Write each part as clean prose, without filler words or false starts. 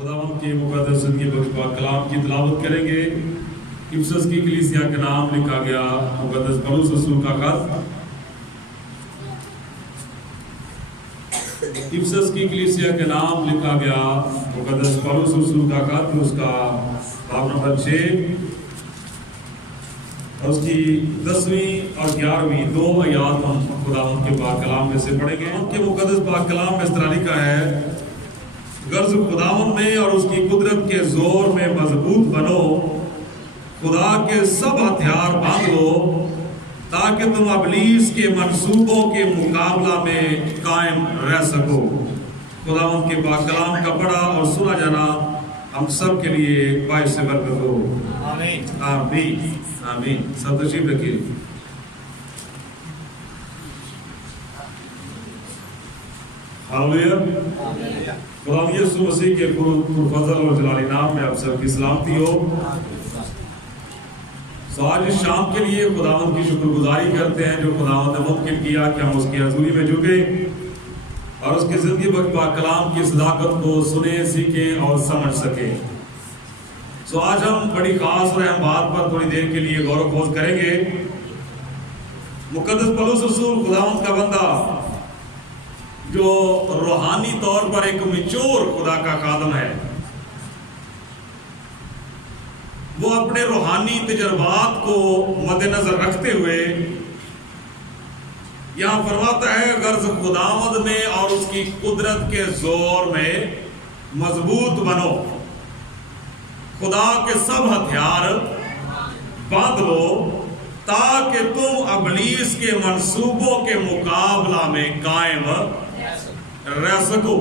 خداوند کی مقدس زندگی بخش پاک کلام کی تلاوت کریں گے۔ افسس کی کلیسیا کا نام لکھا گیا مقدس پولس رسول کا خط، افسس کی کلیسیا کے نام لکھا گیا مقدس پولس رسول کا خط، اس کا باب نمبر 6 اور اس کی 10ویں اور 11ویں 2 آیات ہم خداوند کے پاک کلام میں سے پڑھیں گے۔ ان کے مقدس پاک کلام میں اس طرح لکھا ہے، غرض خداوند میں اور اس کی قدرت کے زور میں مضبوط بنو، خدا کے سب ہتھیار باندھ لو تاکہ تم ابلیس کے منصوبوں کے مقابلہ میں قائم رہ سکو۔ خداوند کے پاک کلام کا پڑھا اور سنا جانا ہم سب کے لیے باعث برکت ہو۔ آمین آمین آمین۔ سب تشریف رکھیے۔ ہاللویا۔ خدا یسوع مسیح کے پرفضل اور جلالی نام میں آپ سب کی سلامتی ہو۔ آج اس شام کے لیے خداوند کی شکر گزاری کرتے ہیں جو خداوند نے ممکن کیا کہ ہم اس کی حضوری میں جھکیں اور اس کی زندگی بخش پاک کلام کی صداقت کو سنیں، سیکھیں اور سمجھ سکیں۔ آج ہم بڑی خاص اور اہم بات پر تھوڑی دیر کے لیے غور و خوض کریں گے۔ مقدس پولس رسول خداوند کا بندہ جو روحانی طور پر ایک میچور خدا کا خادم ہے، وہ اپنے روحانی تجربات کو مد نظر رکھتے ہوئے یہاں فرماتا ہے، غرض خداوند میں اور اس کی قدرت کے زور میں مضبوط بنو، خدا کے سب ہتھیار باندھ لو تاکہ تم ابلیس کے منصوبوں کے مقابلہ میں قائم رہ سکو۔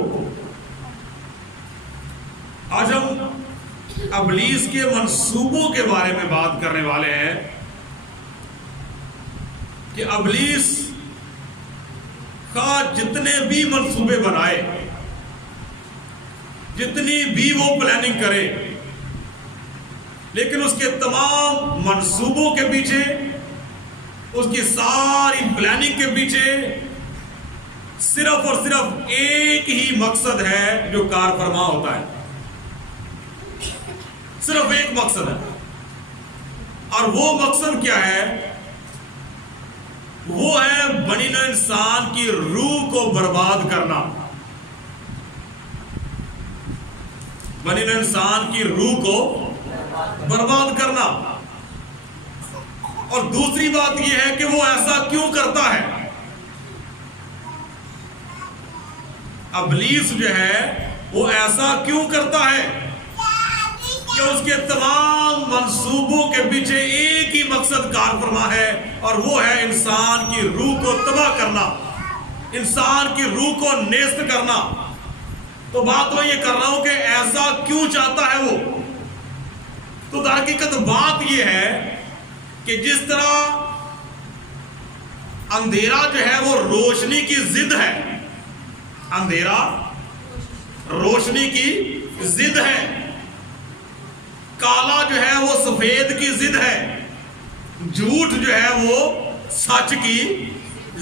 آج ہم ابلیس کے منصوبوں کے بارے میں بات کرنے والے ہیں کہ ابلیس کا جتنے بھی منصوبے بنائے، جتنی بھی وہ پلاننگ کرے، لیکن اس کے تمام منصوبوں کے پیچھے، اس کی ساری پلاننگ کے پیچھے صرف اور صرف ایک ہی مقصد ہے جو کار فرما ہوتا ہے۔ صرف ایک مقصد ہے، اور وہ مقصد کیا ہے؟ وہ ہے بنی نوع انسان کی روح کو برباد کرنا، بنی نوع انسان کی روح کو برباد کرنا۔ اور دوسری بات یہ ہے کہ وہ ایسا کیوں کرتا ہے؟ ابلیس جو ہے وہ ایسا کیوں کرتا ہے کہ اس کے تمام منصوبوں کے پیچھے ایک ہی مقصد کار فرما ہے، اور وہ ہے انسان کی روح کو تباہ کرنا، انسان کی روح کو نیست کرنا۔ تو بات میں یہ کر رہا ہوں کہ ایسا کیوں چاہتا ہے وہ؟ تو در حقیقت بات یہ ہے کہ جس طرح اندھیرا جو ہے وہ روشنی کی ضد ہے، اندھیرا روشنی کی ضد ہے، کالا جو ہے وہ سفید کی ضد ہے، جھوٹ جو ہے وہ سچ کی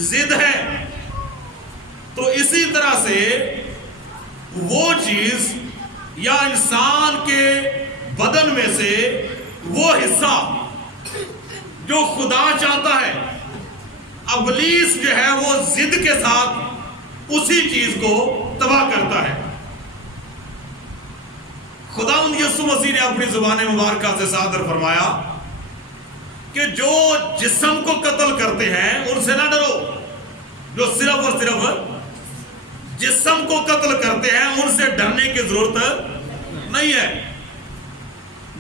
ضد ہے۔ تو اسی طرح سے وہ چیز یا انسان کے بدن میں سے وہ حصہ جو خدا چاہتا ہے، ابلیس جو ہے وہ ضد کے ساتھ اسی چیز کو تباہ کرتا ہے۔ خداوند یسوع مسیح نے اپنی زبان مبارکہ سے صادر فرمایا کہ جو جسم کو قتل کرتے ہیں ان سے نہ ڈرو، جو صرف اور صرف جسم کو قتل کرتے ہیں ان سے ڈرنے کی ضرورت نہیں ہے،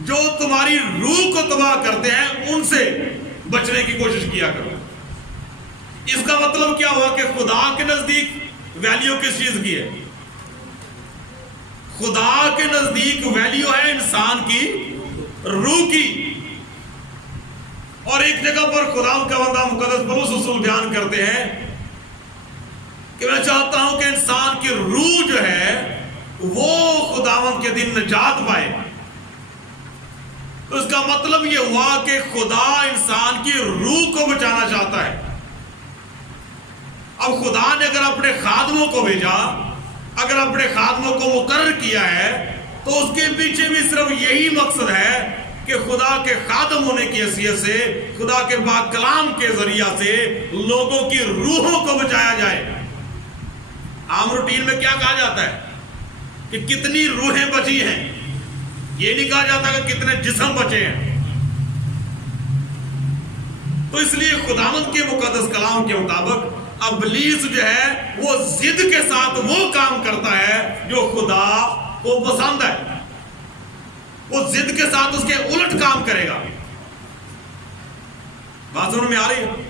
جو تمہاری روح کو تباہ کرتے ہیں ان سے بچنے کی کوشش کیا کرو۔ اس کا مطلب کیا ہوا کہ خدا کے نزدیک ویلیو کس چیز کی ہے؟ خدا کے نزدیک ویلیو ہے انسان کی روح کی۔ اور ایک جگہ پر خدا کا بندہ مقدس پولس رسول بیان کرتے ہیں کہ میں چاہتا ہوں کہ انسان کی روح جو ہے وہ خداوند کے دن نجات پائے۔ تو اس کا مطلب یہ ہوا کہ خدا انسان کی روح کو بچانا چاہتا ہے، اب خدا نے اگر اپنے خادموں کو بھیجا، اگر اپنے خادموں کو مقرر کیا ہے، تو اس کے پیچھے بھی صرف یہی مقصد ہے کہ خدا کے خادم ہونے کی حیثیت سے، خدا کے پاک کلام کے ذریعہ سے لوگوں کی روحوں کو بچایا جائے۔ عام روٹین میں کیا کہا جاتا ہے کہ کتنی روحیں بچی ہیں، یہ نہیں کہا جاتا کہ کتنے جسم بچے ہیں۔ تو اس لیے خداوند کے مقدس کلام کے مطابق ابلیس جو ہے وہ ضد کے ساتھ وہ کام کرتا ہے جو خدا کو پسند ہے، وہ ضد کے ساتھ اس کے الٹ کام کرے گا۔ بات سمجھ میں آ رہی ہے؟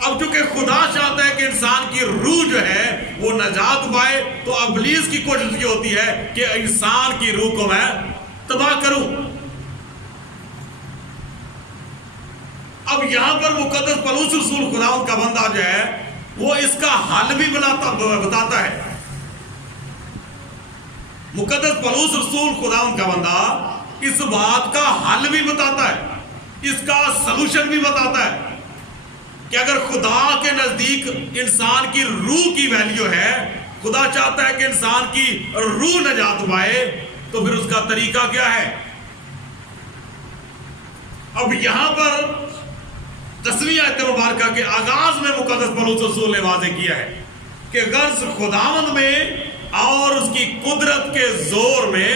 اب چونکہ خدا چاہتا ہے کہ انسان کی روح جو ہے وہ نجات پائے، تو ابلیس کی کوشش یہ ہوتی ہے کہ انسان کی روح کو میں تباہ کروں۔ اب یہاں پر مقدس پولس رسول خداوند کا بندہ جو ہے وہ اس کا حل بھی بتاتا ہے۔ مقدس پولس رسول خداوند کا بندہ اس بات کا حل بھی بتاتا ہے، اس کا سلوشن بھی بتاتا ہے کہ اگر خدا کے نزدیک انسان کی روح کی ویلیو ہے، خدا چاہتا ہے کہ انسان کی روح نجات پائے، تو پھر اس کا طریقہ کیا ہے؟ اب یہاں پر 10ویں آیت مبارکہ کے آغاز میں مقدس پولس رسول نے واضح کیا ہے کہ غرض خداوند میں اور اس کی قدرت کے زور میں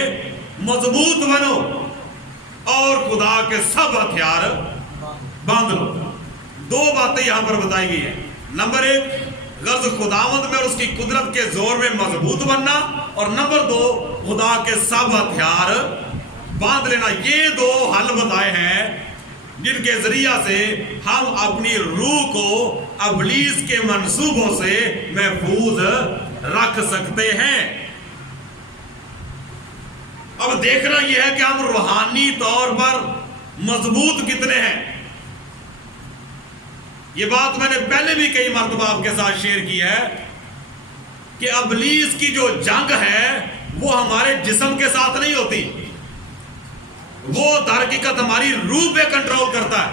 مضبوط بنو اور خدا کے سب ہتھیار باندھ لو۔ دو باتیں یہاں پر بتائی گئی ہیں۔ نمبر 1 غرض خداوند میں اور اس کی قدرت کے زور میں مضبوط بننا، اور نمبر 2 خدا کے سب ہتھیار باندھ لینا۔ یہ دو حل بتائے ہیں جن کے ذریعہ سے ہم اپنی روح کو ابلیس کے منصوبوں سے محفوظ رکھ سکتے ہیں۔ اب دیکھنا یہ ہے کہ ہم روحانی طور پر مضبوط کتنے ہیں۔ یہ بات میں نے پہلے بھی کئی مرتبہ آپ کے ساتھ شیئر کی ہے کہ ابلیس کی جو جنگ ہے وہ ہمارے جسم کے ساتھ نہیں ہوتی، وہ در حقیقت ہماری روح پہ کنٹرول کرتا ہے۔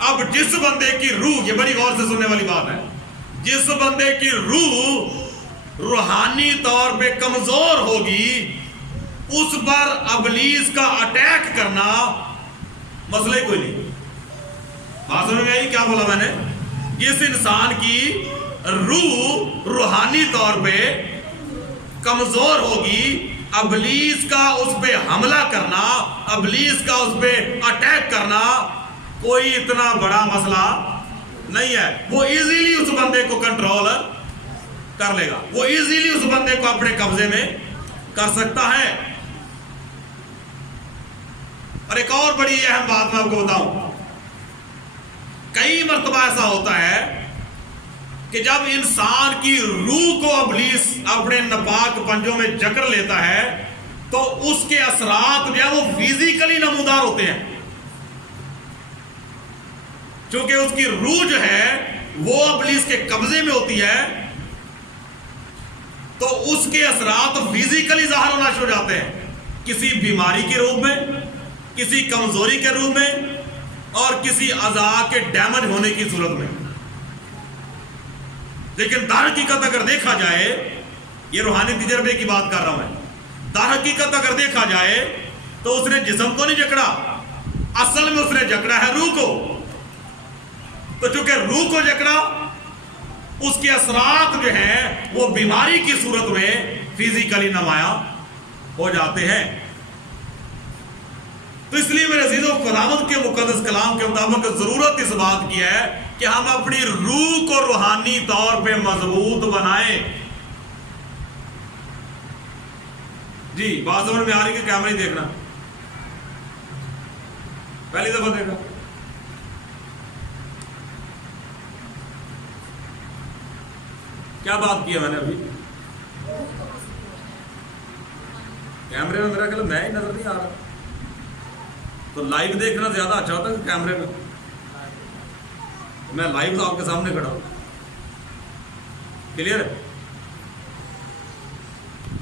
اب جس بندے کی روح، یہ بڑی غور سے سننے والی بات ہے، جس بندے کی روح روحانی طور پہ کمزور ہوگی، اس پر ابلیس کا اٹیک کرنا مسئلہ کوئی نہیں۔ بات سمجھ میں آئی کیا بولا میں نے؟ جس انسان کی روح روحانی طور پہ کمزور ہوگی، ابلیس کا اس پہ حملہ کرنا، ابلیس کا اس پہ اٹیک کرنا کوئی اتنا بڑا مسئلہ نہیں ہے۔ وہ ایزیلی اس بندے کو کنٹرول کر لے گا، وہ ایزیلی اس بندے کو اپنے قبضے میں کر سکتا ہے۔ اور ایک اور بڑی اہم بات میں آپ کو بتاؤں، کئی مرتبہ ایسا ہوتا ہے کہ جب انسان کی روح کو ابلیس اپنے ناپاک پنجوں میں جکڑ لیتا ہے تو اس کے اثرات جو ہے وہ فزیکلی نمودار ہوتے ہیں، چونکہ اس کی روح جو ہے وہ ابلیس کے قبضے میں ہوتی ہے، تو اس کے اثرات فزیکلی ظاہر ہونا شروع ہو جاتے ہیں، کسی بیماری کے روپ میں، کسی کمزوری کے روپ میں، اور کسی اعضاء کے ڈیمیج ہونے کی صورت میں۔ لیکن در حقیقت اگر دیکھا جائے، یہ روحانی تجربے کی بات کر رہا ہوں میں، در حقیقت اگر دیکھا جائے تو اس نے جسم کو نہیں جکڑا، اصل میں اس نے جکڑا ہے روح کو۔ تو چونکہ روح کو جکڑا، اس کے اثرات جو ہیں وہ بیماری کی صورت میں فزیکلی نمایاں ہو جاتے ہیں۔ تو اس لیے میرے عزیزوں، خداوند کے مقدس کلام کے مطابق ضرورت اس بات کی ہے کہ ہم اپنی روح کو روحانی طور پہ مضبوط بنائیں۔ جی بات سمجھ میں آ رہی کہ کیمرہ ہی دیکھنا؟ پہلی دفعہ دیکھا؟ کیا بات کی ہے میں نے ابھی؟ کیمرے میں میرا خیال میں ہی نظر نہیں آ رہا، تو لائیو دیکھنا زیادہ اچھا ہوتا ہے کہ کیمرے میں؟ میں لائیو تو آپ کے سامنے کھڑا ہوں، کلیئر ہے؟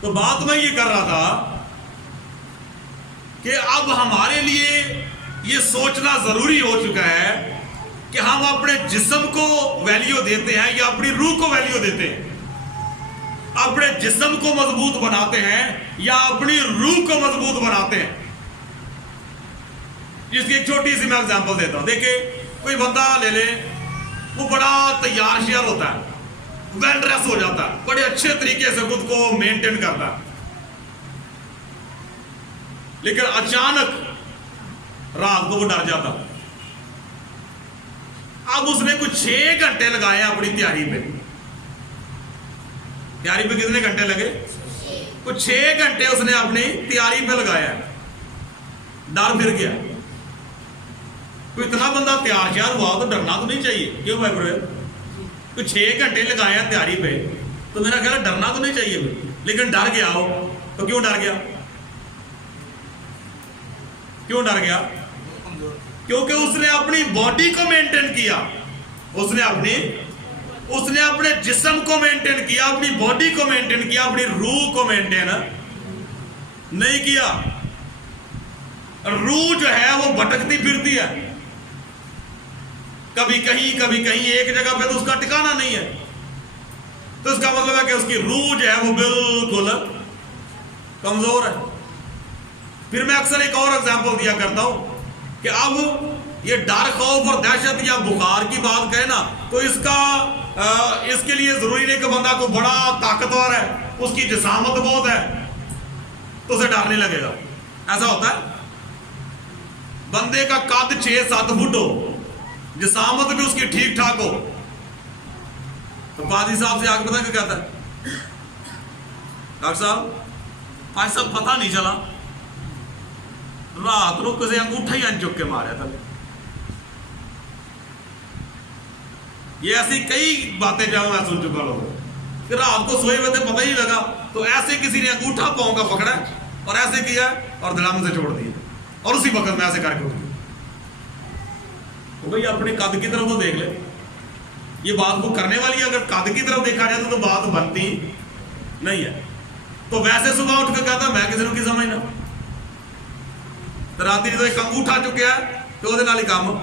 تو بات میں یہ کر رہا تھا کہ اب ہمارے لیے یہ سوچنا ضروری ہو چکا ہے کہ کہ ہم اپنے جسم کو ویلیو دیتے ہیں یا اپنی روح کو ویلیو دیتے ہیں؟ اپنے جسم کو مضبوط بناتے ہیں یا اپنی روح کو مضبوط بناتے ہیں؟ جس کی ایک چھوٹی سی میں ایگزامپل دیتا ہوں. دیکھیں کوئی بندہ لے لے, وہ بڑا تیار شیار ہوتا ہے, ویل ڈریس ہو جاتا ہے, بڑے اچھے طریقے سے خود کو مینٹین کرتا ہے, لیکن اچانک رات کو وہ ڈر جاتا. اب اس نے کچھ 6 گھنٹے لگائے اپنی تیاری پہ. تیاری پہ کتنے گھنٹے لگے؟ کچھ 6 گھنٹے اس نے اپنی تیاری پہ لگایا, ڈر پھر گیا. کوئی اتنا بندہ تیار شیار ہوا تو ڈرنا تو نہیں چاہیے, کیوں بھائی برے؟ کوئی 6 گھنٹے لگایا تیاری پہ تو میرا خیال ہے ڈرنا تو نہیں چاہیے, لیکن ڈر گیا ہو تو کیوں ڈر گیا؟ کیوں ڈر گیا؟ کیونکہ اس نے اپنی باڈی کو مینٹین کیا, اس نے اپنے جسم کو مینٹین کیا, اپنی باڈی کو مینٹین کیا, اپنی روح کو مینٹین نہیں کیا. روح جو ہے وہ بھٹکتی پھرتی ہے, کبھی کہیں ایک جگہ پہ تو اس کا ٹھکانہ نہیں ہے. تو اس کا مطلب ہے کہ اس کی روح جو ہے وہ بالکل کمزور ہے. پھر میں اکثر ایک اور ایگزامپل دیا کرتا ہوں کہ اب یہ ڈر, خوف اور دہشت یا بخار کی بات کریں نا, تو اس کے لیے ضروری نہیں کہ بندہ کو بڑا طاقتور ہے, اس کی جسامت بہت ہے تو اسے ڈر نہیں لگے گا. ایسا ہوتا ہے بندے کا قد 6-7 فٹ ہو, جسامت بھی اس کی ٹھیک ٹھاک ہو, تو قاضی صاحب سے آگے پتا کیا کہتا ہے؟ ڈاکٹر صاحب آج سب پتہ نہیں چلا, رات کو کسی انگوٹھا ہی چک کے مارا تھا. یہ ایسی کئی باتیں جو میں سن چکا لوگوں کہ رات کو سوئے ہوئے تھے پتہ ہی لگا, تو ایسے کسی نے انگوٹھا پاؤں کا پکڑا اور ایسے کیا اور دلام سے چھوڑ دیا, اور اسی وقت میں ایسے کر کے اٹھ گیا. تو بھئی اپنے قد کی طرف تو دیکھ لے. یہ بات کو کرنے والی اگر قد کی طرف دیکھا جائے تو بات بنتی نہیں ہے. تو ویسے صبح اٹھ کے کہتا میں کسی نے کی سمجھنا, رات تو ایک انگوٹھا چکیا ہے تو وہ نال ہی کام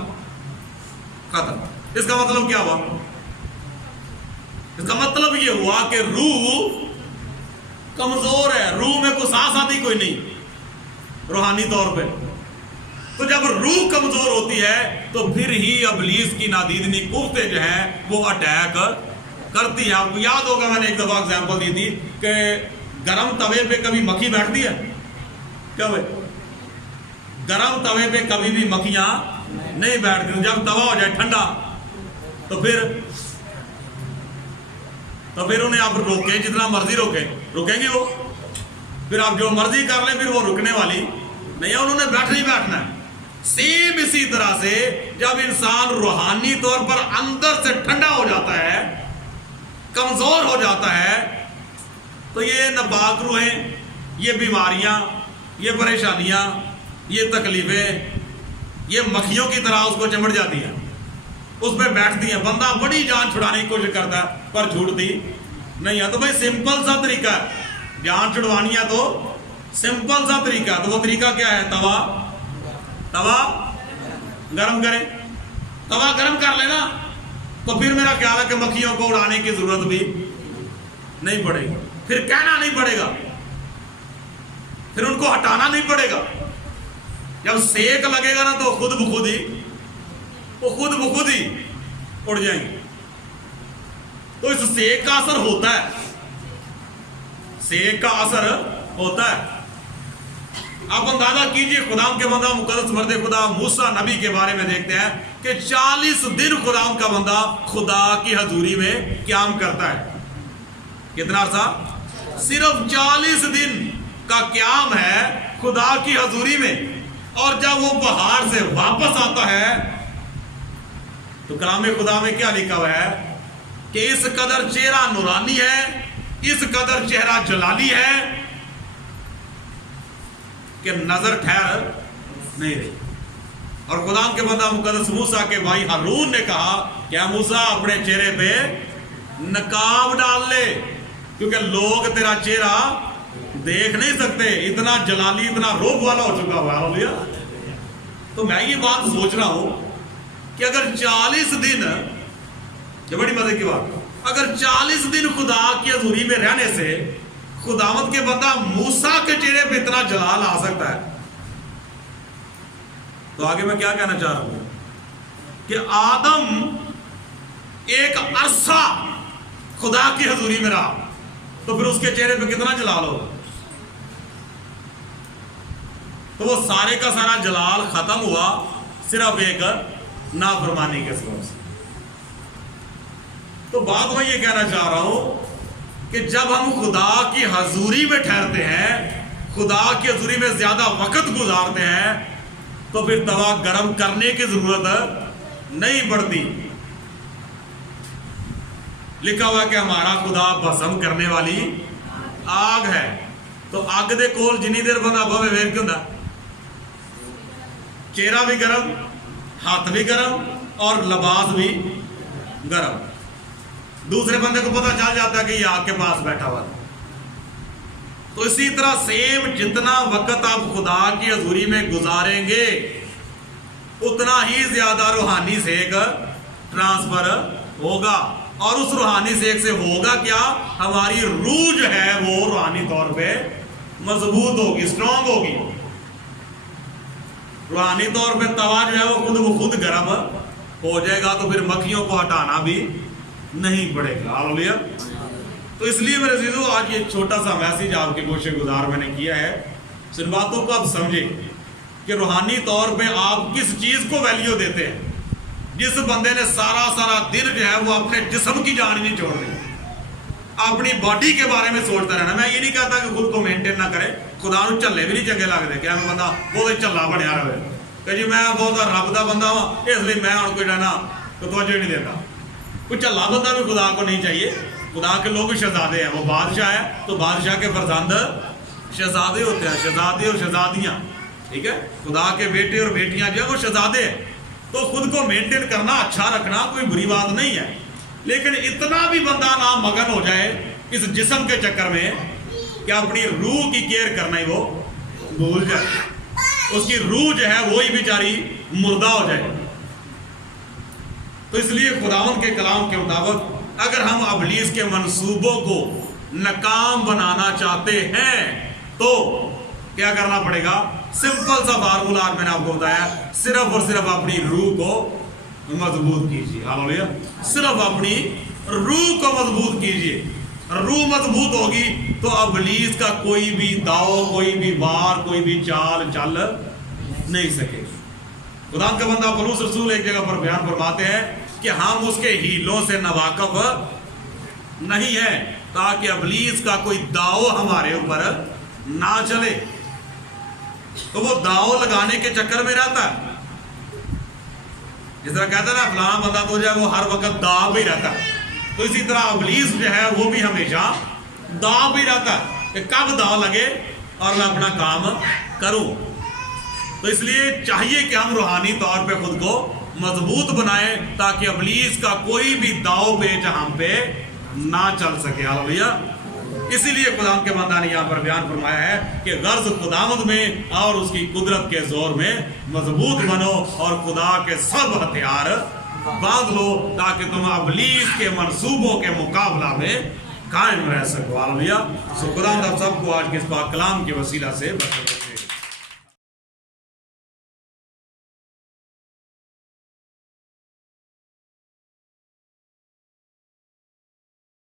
ختم. اس کا مطلب کیا ہوا؟ اس کا مطلب یہ ہوا کہ روح کمزور ہے, روح میں کوئی سانس آتی کوئی نہیں روحانی طور پہ. تو جب روح کمزور ہوتی ہے تو پھر ہی ابلیس کی نادیدنی قوتیں جو ہیں وہ اٹیک کرتی ہیں. آپ کو یاد ہوگا میں نے ایک دفعہ ایگزامپل دی تھی کہ گرم توے پہ کبھی مکھی بیٹھتی ہے کیا بھائی؟ گرم توے پہ کبھی بھی مکھیاں نہیں بیٹھتی. جب توا ہو جائے ٹھنڈا تو پھر انہیں آپ روکیں, جتنا مرضی روکیں گے وہ, پھر آپ جو مرضی کر لیں پھر وہ رکنے والی نہیں ہے, انہوں نے بیٹھنا ہی بیٹھنا ہے. سیم اسی طرح سے جب انسان روحانی طور پر اندر سے ٹھنڈا ہو جاتا ہے, کمزور ہو جاتا ہے, تو یہ ناپاک روحیں, یہ بیماریاں, یہ پریشانیاں, یہ تکلیفیں, یہ مکھیوں کی طرح اس کو چمٹ جاتی ہیں, اس پہ بیٹھتی ہیں. بندہ بڑی جان چھڑانے کی کوشش کرتا ہے پر چھوٹتی نہیں ہے. تو بھائی سمپل سا طریقہ ہے, جان چھڑوانی ہے تو سمپل سا طریقہ. تو وہ طریقہ کیا ہے؟ توا گرم کریں, توا گرم کر لینا, تو پھر میرا خیال ہے کہ مکھیوں کو اڑانے کی ضرورت بھی نہیں پڑے گی, پھر کہنا نہیں پڑے گا, پھر ان کو ہٹانا نہیں پڑے گا. جب سیک لگے گا نا تو خود بخود ہی اڑ جائیں گے. تو اس سیک کا اثر ہوتا ہے, سیک کا اثر ہوتا ہے. آپ اندازہ کیجئے خداوند کے بندہ مقدس مرد خدا موسیٰ نبی کے بارے میں دیکھتے ہیں کہ 40 دن خداوند کا بندہ خدا کی حضوری میں قیام کرتا ہے. کتنا عرصہ؟ صرف 40 دن کا قیام ہے خدا کی حضوری میں. اور جب وہ پہاڑ سے واپس آتا ہے تو کلام خدا میں کیا لکھا ہوا ہے کہ اس قدر چہرہ نورانی ہے, اس قدر چہرہ جلالی ہے کہ نظر ٹھہر نہیں رہی. اور خدا کے بندہ مقدس موسیٰ کے بھائی ہارون نے کہا کہ اے موسیٰ اپنے چہرے پہ نقاب ڈال لے, کیونکہ لوگ تیرا چہرہ دیکھ نہیں سکتے, اتنا جلالی, اتنا روب والا ہو چکا ہوا. تو میں یہ بات سوچ رہا ہوں کہ اگر 40 دن، یہ بڑی مزے کی بات، اگر 40 دن خدا کی حضوری میں رہنے سے خداوند کے بندہ موسیٰ کے چہرے پہ اتنا جلال آ سکتا ہے، تو آگے میں کیا کہنا چاہ رہا ہوں کہ آدم ایک عرصہ خدا کی حضوری میں رہا تو پھر اس کے چہرے پہ کتنا جلال ہوگا؟ تو وہ سارے کا سارا جلال ختم ہوا صرف ایک نافرمانی کے سبب سے۔ تو بات میں یہ کہنا چاہ رہا ہوں کہ جب ہم خدا کی حضوری میں ٹھہرتے ہیں، خدا کی حضوری میں زیادہ وقت گزارتے ہیں، تو پھر توا گرم کرنے کی ضرورت نہیں پڑتی۔ لکھا ہوا کہ ہمارا خدا بھسم کرنے والی آگ ہے، تو آگ دے کول جنی دیر بندہ بھوے ویر کیوں دا، چہرہ بھی گرم، ہاتھ بھی گرم اور لباس بھی گرم، دوسرے بندے کو پتہ چل جاتا ہے کہ یہ آگ کے پاس بیٹھا ہوا ہے۔ تو اسی طرح سیم جتنا وقت آپ خدا کی حضوری میں گزاریں گے اتنا ہی زیادہ روحانی سیک ٹرانسفر ہوگا، اور اس روحانی سیک سے ہوگا کیا؟ ہماری روح جو ہے وہ روحانی طور پہ مضبوط ہوگی، اسٹرانگ ہوگی۔ روحانی طور پہ توا جو ہے وہ خود گرم ہو جائے گا، تو پھر مکھیوں کو ہٹانا بھی نہیں پڑے گا۔ ہاللیلویہ۔ تو اس لیے میرے عزیزو آج یہ چھوٹا سا میسیج آپ کے گوشے گزار میں نے کیا ہے، صرف باتوں کو آپ سمجھیں کہ روحانی طور پہ آپ کس چیز کو ویلیو دیتے ہیں۔ جس بندے نے سارا دن جو ہے وہ اپنے جسم کی جان نہیں چھوڑ دی، اپنی باڈی کے بارے میں سوچتا رہنا۔ میں یہ نہیں کہتا کہ خود کو مینٹین نہ کرے، خدا نو چلے بھی نہیں چنگے لگتے کہ میں بندہ بہت چلا بنیا رہے کہ جی میں بہت رب دا بندہ ہوں اس لیے میں ہوں کوئی رہنا تو توجہ نہیں دیتا۔ کوئی چلا بندہ بھی خدا کو نہیں چاہیے۔ خدا کے لوگ شہزادے ہیں، وہ بادشاہ ہے تو بادشاہ کے فرزند شہزادے ہوتے ہیں، شہزادے اور شہزادیاں، ٹھیک ہے؟ خدا کے بیٹے اور بیٹیاں جو ہیں وہ شہزادے ہیں۔ تو خود کو مینٹین کرنا، اچھا رکھنا کوئی بری بات نہیں ہے، لیکن اتنا بھی بندہ نہ مگن ہو جائے اس جسم کے چکر میں کہ اپنی روح کی کیئر کرنا ہی وہ بھول جائے، اس کی روح جو ہے وہی بیچاری مردہ ہو جائے۔ تو اس لیے خداوند کے کلام کے مطابق اگر ہم ابلیس کے منصوبوں کو ناکام بنانا چاہتے ہیں تو کیا کرنا پڑے گا؟ سمپل سا فارمولا میں نے آپ کو بتایا، صرف اور صرف اپنی روح کو مضبوط کیجیے۔ ہاللیلویہ۔ صرف اپنی روح کو مضبوط کیجیے۔ روح مضبوط ہوگی تو ابلیس کا کوئی بھی داؤ، کوئی بھی وار، کوئی بھی چال چل نہیں سکے گی۔ خدا کا بندہ پولس رسول ایک جگہ پر بیان فرماتے ہیں کہ ہم اس کے ہیلوں سے ناواقف نہیں ہیں تاکہ ابلیس کا کوئی داؤ ہمارے اوپر نہ چلے۔ تو وہ داؤ لگانے کے چکر میں رہتا ہے، جس طرح کہتا ہے نا فلاں بندہ تو جو ہے وہ ہر وقت داؤ بھی رہتا ہے، تو اسی طرح ابلیس جو ہے وہ بھی ہمیشہ داؤ بھی رہتا ہے کہ کب داؤ لگے اور میں اپنا کام کروں۔ تو اس لیے چاہیے کہ ہم روحانی طور پہ خود کو مضبوط بنائیں تاکہ ابلیس کا کوئی بھی داؤ پیچ ہم پہ نہ چل سکے۔ ہاللیلویہ۔ اسی لیے خدا کے بندہ نے یہاں پر بیان فرمایا ہے کہ غرض خداوند میں اور اس کی قدرت کے زور میں مضبوط بنو اور خدا کے سب ہتھیار باندھ لو تاکہ تم ابلیس کے منصوبوں کے مقابلہ میں قائم رہ سکو۔ ہاللیلویہ۔ سو خدا ہم سب کو آج کے اس پاک کلام کے وسیلہ سے